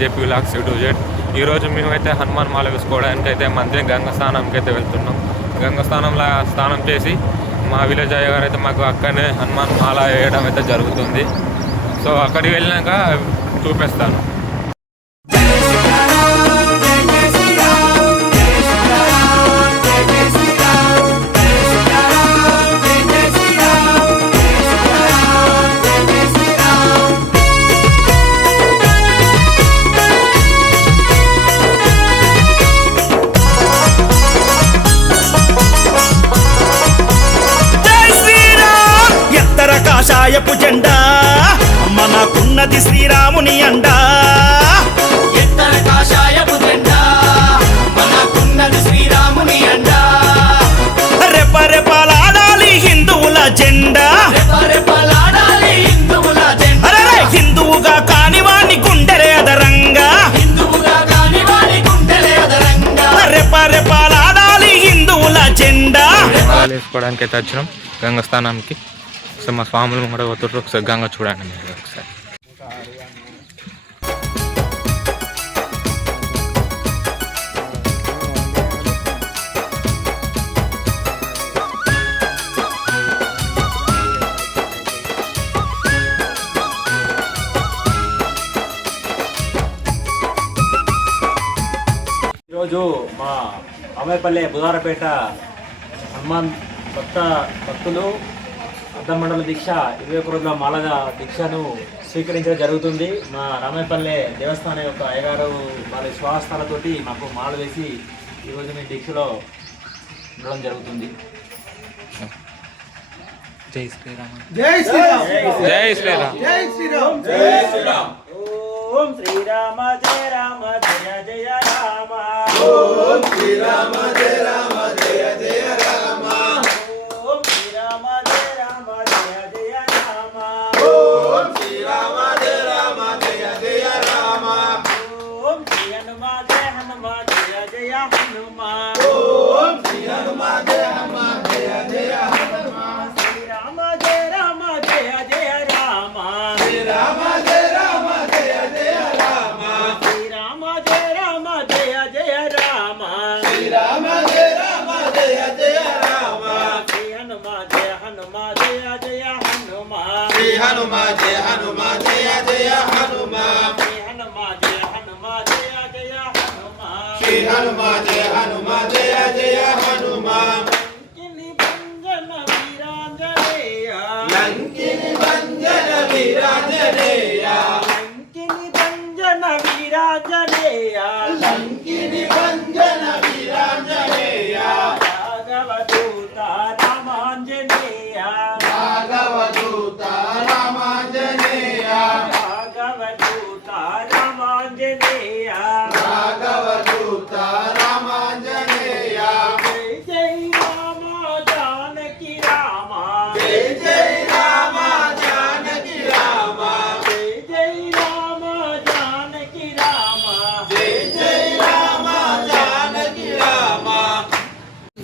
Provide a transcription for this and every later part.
JP vlogs A to Z. ఈరోజు మేమైతే హనుమాన్ మాల వేసుకోవడానికి అయితే మంత్రి గంగా స్నానంకి అయితే వెళ్తున్నాం. గంగా స్నానంలో స్నానం చేసి మా విలేజ్ అయ్య గారు అయితే మాకు అక్కడనే హనుమాన్ మాల వేయడం అయితే జరుగుతుంది. సో అక్కడికి వెళ్ళినాక చూపిస్తాను. కాషాయపు జెండా మనకున్నది శ్రీరాముని అండా. ఎత్తర కాషాయపు జెండా మనకున్నది శ్రీరాముని అండా. రెపరెపలాడాలి హిందువుల జెండా, రెపరెపలాడాలి హిందువుల జెండా. హిందువుగా కానివాని గుండెలే అదరంగా, హిందువుగా కానివాని గుండెలే అదరంగా. రెపరెపలాడాలి హిందువుల జెండా. వేసుకోవడానికి అయితే వచ్చినాం గంగా స్నానానికి. సో మా స్వాములు కూడా పోతుర్రు, ఒకసారి గంగ చూడండి మీరు ఒకసారి. ఈరోజు మా అమ్మాయిపల్లె బుధారపేట హనుమాన్ భక్తులు అర్ధమండల దీక్ష 21 రోజుల మాలగా దీక్షను స్వీకరించడం జరుగుతుంది. మా రామాయపల్లె దేవస్థానం యొక్క అయ్యగారు వారి స్వహస్తాలతోటి మాకు మాల వేసి ఈరోజు మీ దీక్షలో ఉండడం జరుగుతుంది. జై శ్రీరామ్, జై శ్రీరామ్, జై శ్రీరామ్, జై శ్రీరామ్, జై శ్రీరామ్. ఓం శ్రీరామ జయ రామ జయ జయ రామ. ఓం శ్రీరామ జయ రామ జయ జయ రామ. ఓం శ్రీరామ జయ రామ జయ జయ రామ. ఓం శ్రీరామ జయ రామ జయ జయ రామ. ఓం శ్రీ హనుమ జయ హనుమ జయ జయ హనుమ. ఓం శ్రీ హనుమ జయ హనుమ జయ జయ హనుమ. శ్రీరామ జయ రామ జయ జయ రామ. శ్రీరామ జయ రామ జయ జయ రామ. శ్రీరామ జయ రామ జయ జయ రామ. శ్రీరామ జయ రామ జయ జయ రామ. శ్రీ హనుమ జయ హనుమ జయ జయ హనుమ. శ్రీ హనుమ జయ హనుమ జయ జయ హనుమ. శ్రీ హనుమ జయ హనుమ జయ జయ హనుమ. శ్రీ హనుమ జయ హనుమ జయ జయ హనుమ. లంకిని భంజన వీరాంజనేయ. లంకిని భంజన వీరాంజనేయ. లంకిని భంజన వీరాంజనేయ. లంకిని భంజన వీరాంజనేయ. రాఘవదూత రామాంజనేయ. రాఘవదూత రామాంజనేయ. రాఘవదూత రామాంజనేయ. రాఘవదూత రామాంజనేయ. జై జై రామ జానకి రామ. జై జై రామ జానకి రామ. జై జై రామ జానకి రామ. జై జై రామ జానకి రామ.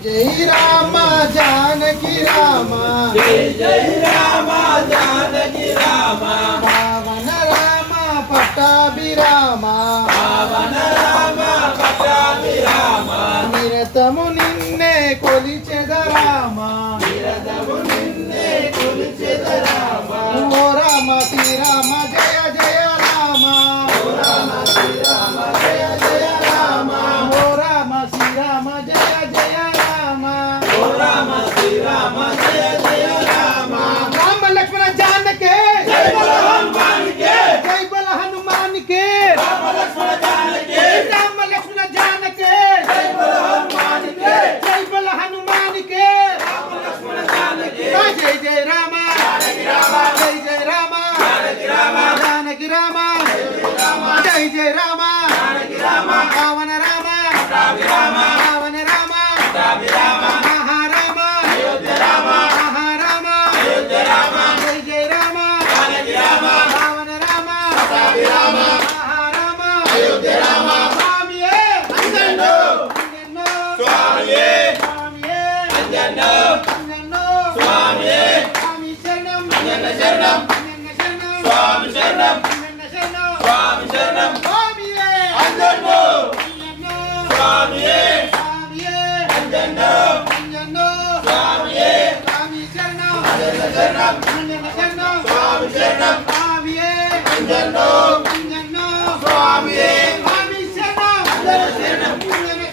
జై రామ జానకి రామ. జై జై రామ జానకి రామ. పావన రామ పట్టాభిరామ. పావన రామ పట్టాభిరామ. నిరతము నిన్నే కొలిచెద రామ. నిరతము నిన్నే కొలిచెద రామ. ఓ రామ శ్రీరామ జయ జయ రామ. ఓ రామ శ్రీరామ జయ జయ రామ. ఓ రామ శ్రీరామ జయ జయ రామ. ఓ రామ శ్రీరామ జయ జయ రామ. రామ లక్ష్మణ జానకి జై బల హనుమానికి. జై బల హనుమానికి. రామ లక్ష్మణ జానకి. రామ లక్ష్మణ జానకి. జై బల హనుమానికి. జై బల హనుమానికి. రామ లక్ష్మణ జానకి. జై జై రామ జానకి రామ. జై జై రామ జానకి రామ. జానకి రామ. జై జై రామ జానకి రామ. పావన రామ పట్టాభిరామ. పావన రామ పట్టాభిరామ. మహారామ అయోధ్య రామ. మహారామ అయోధ్య రామ. జై జై రామ జానకి రామ. పావన రామ పట్టాభిరామ. మహారామ అయోధ్య రామ. స్వామియే అంజన్నో. అంజన్నో స్వామియే. స్వామియే అంజన్నో. అంజన్నో స్వామియే. స్వామి శరణం. అంజన్న శరణం. అంజన్న శరణం. స్వామి శరణం. అంజన్న శరణం. స్వామి శరణం. స్వామి శరణం స్వామియే అంజన్నో అంజన్నో స్వామియే స్వామి శరణం శరణం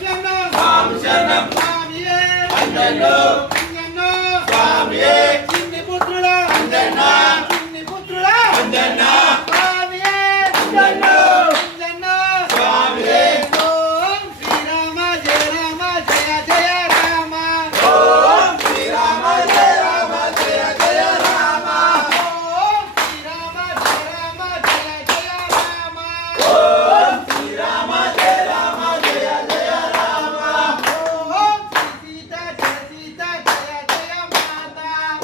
శరణం స్వామి శరణం స్వామియే అంజన్నో అంజన్నో స్వామియే చిన్ని పుత్రుడా అంజన్నా చిన్ని పుత్రుడా అంజన్నా స్వామియే అంజన్నో అంజన్నో స్వామియే ఓం శ్రీరామ జయ రామ జయ జయ రామ ఓం శ్రీరామ జయ రామ జయ జయ రామ ఓం శ్రీరామ జయ రామ జయ జయ రామ ఓం శ్రీరామ జయ రామ జయ జయ రామ ఓం శ్రీ సీత జయ జయ మాత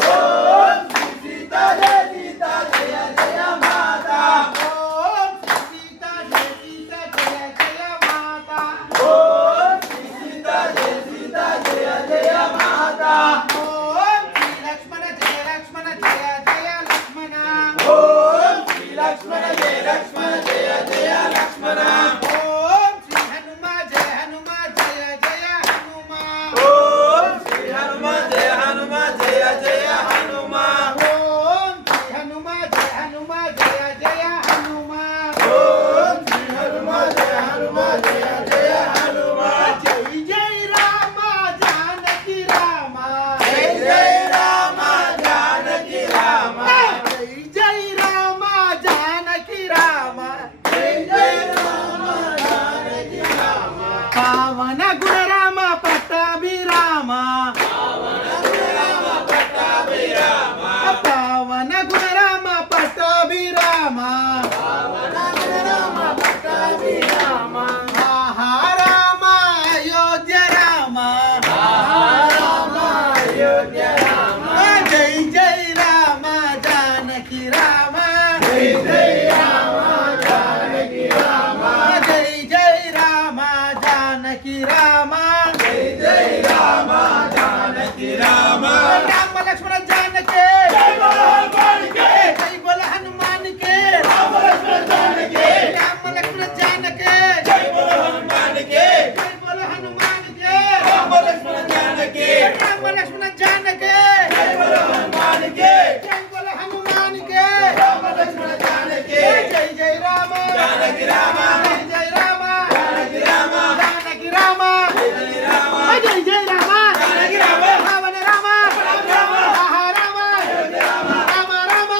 ఓం శ్రీ సీత జయ సీత జయ జయ మాత ఓం శ్రీ సీత జయ జయ మాత ఓం శ్రీ సీత జయ సీత జయ జయ మాత ఓం శ్రీ లక్ష్మణ జయ లక్ష్మణ జయ జయ లక్ష్మణ ఓం శ్రీ లక్ష్మణ జయ లక్ష్మణ జయ జయ లక్ష్మణ ఓం శ్రీ హనుమ జయ హనుమ జయ జయ హనుమ ఓం శ్రీ హనుమ జయ హనుమ జయ జయ హనుమ ఓం శ్రీ హనుమ జయ హనుమ జయ జయ హనుమ ఓం శ్రీ హనుమ జయ హనుమ జయ జయ హనుమ జై జై రామ జానకి రామ జయ జయ రామ జానకి రామ జై జై రామ జానకి రామ జయ జయ రామ జానకి రామ పావన గుణ రామ పట్టాభిరామ రామ పట్టాభిరామ పావన గుణ రామ పట్టాభిరామ రామ పట్టాభిరామ మహారామ అయోధ్య రామ రామ అయోధ్య రామ జై జై రామ జానకి రామ జయ జయ రామ జానకి రామ జై జై రామ జానకి రామ జయ జయ రామ జానకి రామ రామ లక్ష్మణ జానకి జై బోలో హనుమానికి జై బోల హనుమానికి రామ లక్ష్మణ జానకి రామ లక్ష్మణ జానకి జై బోలో హనుమానికి జై బోల హనుమానికి రామ లక్ష్మణ జానకి రామ లక్ష్మణ జానకి జై బోలో హనుమానికి జై బోల హనుమానికి రామ లక్ష్మణ జానకి జై జై రామ జానకి రామ జై జై రామ జానకి రామ జానకి రామ జయ రామ జై జై రామ జానకి రామ రావణ రామ రామ ఆహా రామ రామ రామ రామ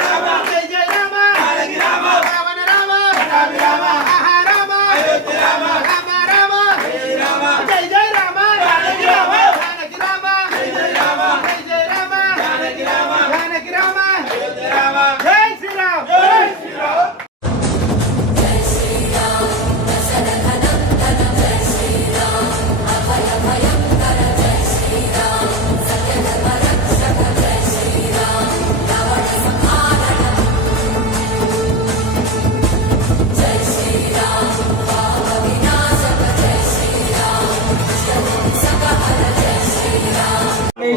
రామ జై జై రామ జానకి రామ రావణ రామ రామ రామ ఆహా రామ అయోధ్య రామ రామ రామ జయ రామ జై జై రామ జానకి రామ జానకి రామ జయ రామ జై జై రామ జానకి రామ జానకి రామ అయోధ్య రామ జై శ్రీరామ్ జై శ్రీరామ్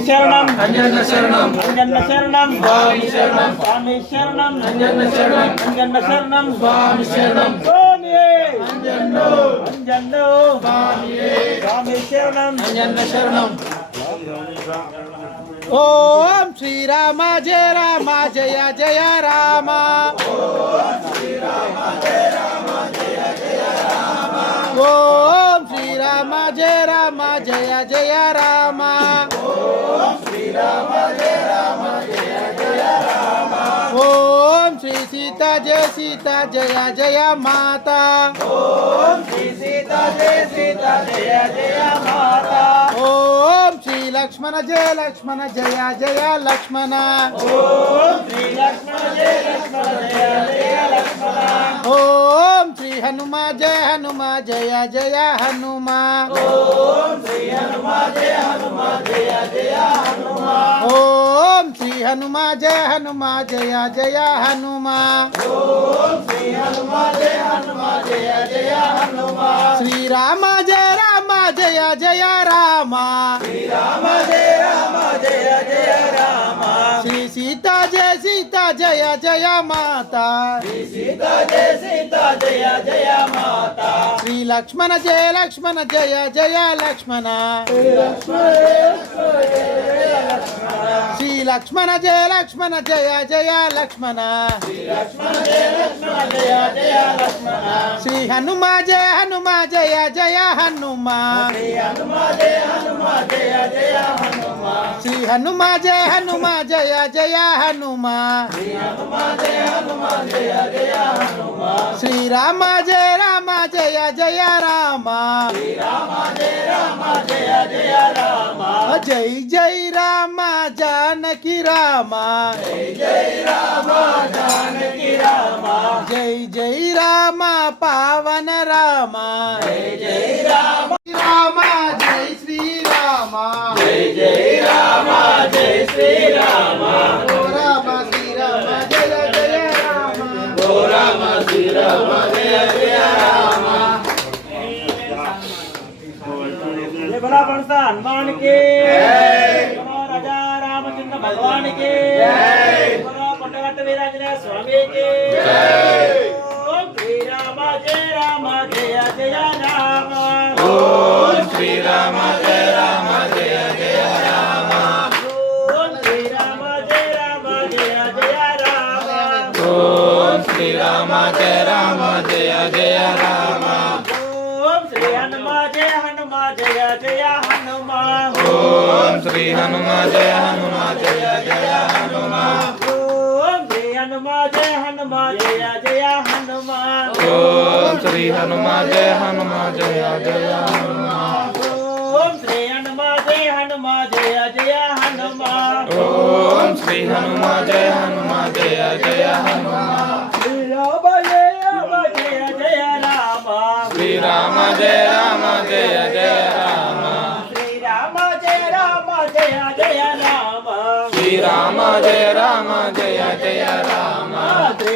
శరణం అంజన్న శరణం అంజన్న శరణం స్వామి శరణం స్వామి శరణం అంజన్న శరణం అంజన్న శరణం స్వామి శరణం స్వామియే అంజన్నో అంజన్నో స్వామియే స్వామి శరణం అంజన్న శరణం ఓం శ్రీరామ జయ రామ జయ జయ రామ ఓం శ్రీరామ జయ రామ జయ జయ రామ ఓం శ్రీ సీత జయ సీత జయ జయ మాత ఓం శ్రీ సీత జయ సీత జయ జయ మాత ఓం శ్రీ లక్ష్మణ జయ లక్ష్మణ జయ జయ లక్ష్మణ ఓం శ్రీ లక్ష్మణ జయ లక్ష్మణ జయ జయ లక్ష్మణ ఓం శ్రీ హనుమ జయ హనుమ జయ జయ హనుమ ఓం శ్రీ హనుమ జయ హనుమ జయ జయ హనుమ ఓం శ్రీ హనుమ జయ హనుమ జయ జయ హనుమ ఓం శ్రీ హనుమ జయ హనుమ జయ జయ హనుమ శ్రీరామ జయ రామ జయ జయ రామ శ్రీరామ జయ రామ జయ జయ రామ శ్రీ సీత జయ సీత జయ జయ మాత శ్రీ సీత జయ సీత జయ జయ మాత శ్రీ లక్ష్మణ జయ లక్ష్మణ జయ జయ లక్ష్మణ శ్రీ లక్ష్మణ జయ లక్ష్మణ జయ జయ లక్ష్మణ శ్రీ హనుమ జయ హనుమ జయ జయ హనుమ శ్రీ హనుమ జయ హనుమ జయ జయ హనుమ శ్రీరామ జయ రామ జయ జయ రామ జై జై రామ జానకి రామ జై జై రామ పావన రామ రామ జై శ్రీరామ రామ శ్రీరామ జయ జయ రామ जय भला बरसा हनुमान के बोलो राजा रामचंद्र भगवान के बोलो पंडवट वीरांजनेय स्वामी के ओम श्री राम जय जय राम ఓం శ్రీరామ జయ రామ జయ జయ రామ ओम श्री राम जय जय राम ఓం శ్రీరామ జయ రామ జయ జయ రామ ओम श्री हनुमान जय जय हनुमान ఓం శ్రీ హనుమ జయ హనుమ జయ జయ హనుమ ओम श्री हनुमान जय जय हनुमान ఓం శ్రీ హనుమ జయ హనుమ జయ జయ హనుమ ओम श्री हनुमान जय जय हनुमान ఓం శ్రీ హనుమ జయ హనుమ జయ జయ హనుమ राम जय राम जय जय राम శ్రీరామ జయ రామ జయ జయ రామ श्री राम जय जय राम శ్రీరామ జయ రామ జయ జయ రామ श्री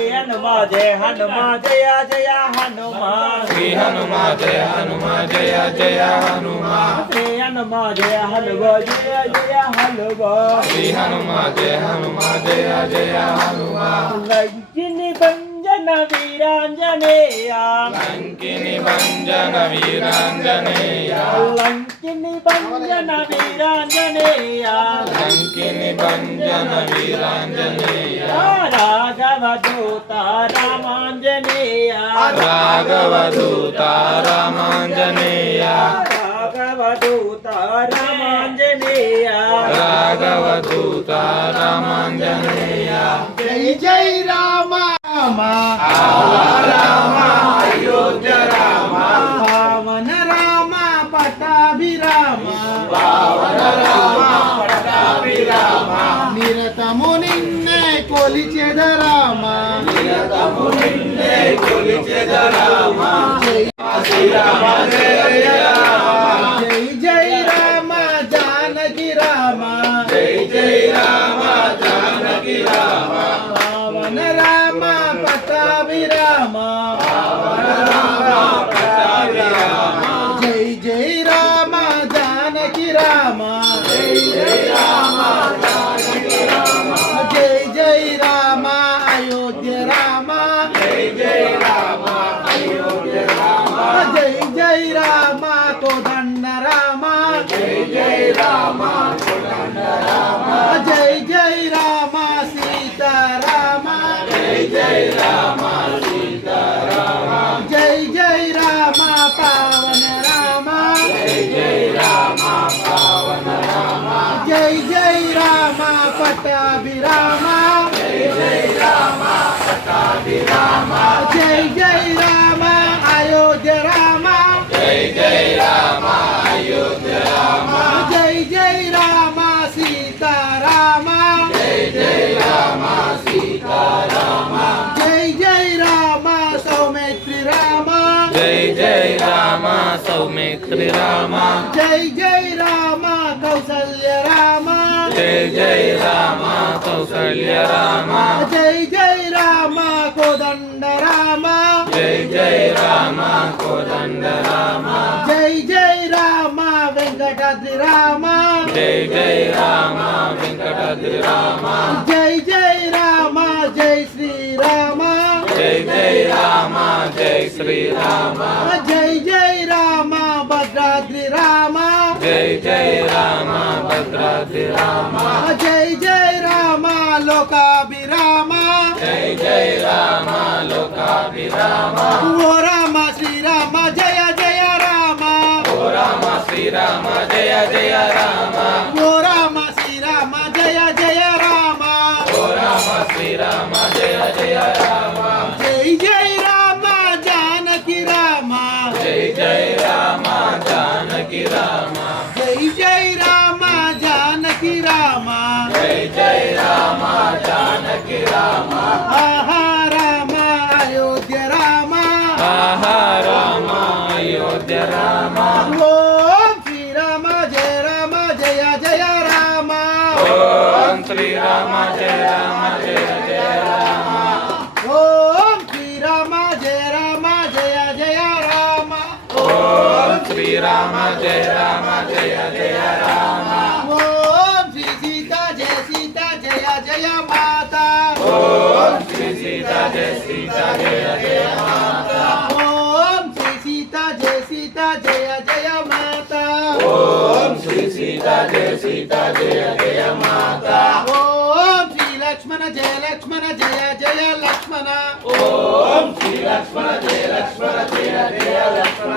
हनुमान जय जय हनुमान శ్రీ హనుమ జయ హనుమ జయ జయ హనుమ श्री हनुमान जय जय हनुमान శ్రీ హనుమ జయ హనుమ జయ జయ హనుమ लंकिनी भंजन वीरांजनेय లంకిని భంజన వీరాంజనేయ लंकिनी भंजन वीरांजनेय లంకిని భంజన వీరాంజనేయ राघव दूत रामांजनेय రాఘవదూత రామాంజనేయ राघव दूत रामांजनेय రాఘవదూత రామాంజనేయ జై జై రామ పావన రామ పటాభిరామ నిరతము నిన్నే కొలిచెద రామ జై జై రామ జానకి రామ పావన రామ పటాభిరామ జై జై రామ జానకి రామ జై జై రామ అయోధ్య రామ జై జై రామ కోదండ రామ జై జై రామ సీతారామ జై జై రామ పావన రామ జై జై రామ పటాభిరామ జై జై రామ అయోధ్య రామ జై జై రామ సీతారామ జై జై రామ సౌమిత్రి రామ జై జయ రామ సౌమిత్రి రామ జై జై రామ కౌసల్య రామ జయ జయ రామ కౌసల్య రామ జై జై రామ కోదండ రామ జయ జయ రామ కోదండ రామ జై జై రామ వెంకటాద్రి రామ జయ జయ రామ వెంకటాద్రి రామ జై జై రామ జై శ్రీరామ జయ జయ రామ జయ శ్రీరామ జై జై రామ భద్రాద్రి రామ జై జై రామ లోకాభిరామ జై జై రామ లోకాభిరామ ఓ రామ శ్రీరామ జయ జయ రామ ఓ రామ శ్రీరామ జయ జయ రామ ఓ రామ శ్రీరామ జయ జయ రామ ఓ రామ శ్రీరామ జయ జయ రామ జై జై రామ జానకి రామ జై జై రామ జానకి రామ జై జై రామ జానకి రామ జై జై రామ జానకి రామ ఆహా రామ అయోధ్య రామ ఆహా రామ అయోధ్య రామ ఓం శ్రీరామ జయ రామ జయ జయ రామ ఓం శ్రీరామ జయ రామ జయ జయ రామ ఓం శ్రీరామ జయ రామ జయ జయ రామ ఓం శ్రీరామ జయ రామ జయ జయ రామ ఓం శ్రీ సీత జయ సీత జయ జయ మాత ఓం శ్రీ సీత జయ సీత జయ జయ మాత ఓం శ్రీ సీత జయ సీత జయ జయ మాత ఓం శ్రీ సీత జయ సీత జయ జయ మాత ఓం శ్రీ లక్ష్మణ జయ లక్ష్మణ జయ జయ లక్ష్మణ ఓం శ్రీ లక్ష్మణ జయ లక్ష్మణ జయ జయ లక్ష్మణ